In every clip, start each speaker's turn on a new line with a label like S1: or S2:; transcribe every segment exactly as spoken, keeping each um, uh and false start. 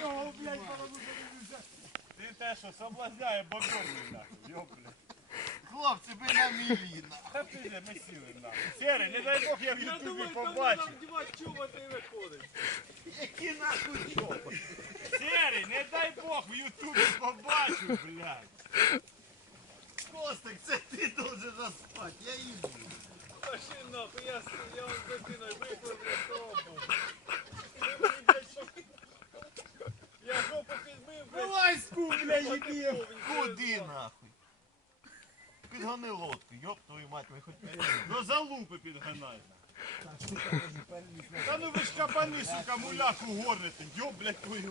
S1: нього, блядь, поробився.
S2: Ти те, що соблазняє бабовний нахуй, йо, блядь.
S3: Хлопці, ви на мілі, нахуй.
S2: Та ти же, ми сіли нахуй. Серий, не дай Бог, я в
S1: Я
S2: ютубі
S1: думаю, там
S2: побачив.
S1: треба вдівати чоботи і виходить.
S3: Які нахуй чоботи?
S2: Серий, не дай Бог, в ютубі побачив, блядь.
S3: Костик, це ти должен розспати, я їду.
S1: Пошли нахуй, я, я вам з дитиною виклав для того був. Ви мені, блядь, що- Я жопу підбив, блядь.
S2: Лаську, блядь, їбів.
S3: Куди нахуй? Підгони лодку, йоп твою мать, ми хоч
S2: До залупи підганай. Та ну ви ж кабани, сука, муляку горните, йо, блядь, твою.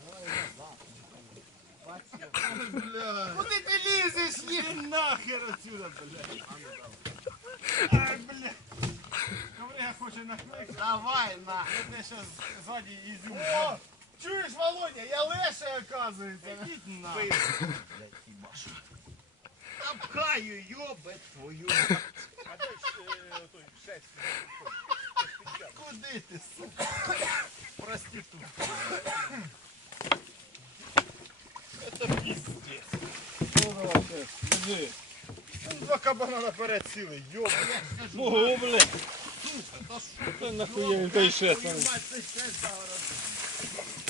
S3: Куди ти лізеш, ні?
S2: Ти нахер отсюда, блядь. Ай, блядь. Коврига хоче нахмикати.
S3: Давай, нахуй.
S2: Я тебе щас ззаді ізюм.
S1: О, чуєш, Володя, я леший, оказується.
S2: Ідіть нахуй.
S3: Блядь, їбашу. Напхаю, йобе твою.
S1: А той, е, той шесть.
S3: Куди ти, сука? Проститутка.
S2: Це пиздец. Два кабана наперед сіли, йо, блядь.
S1: Ого, блядь.
S3: Сука, та що?
S1: Та нахуя він той шест.
S3: Твою мать, ти ще зараз.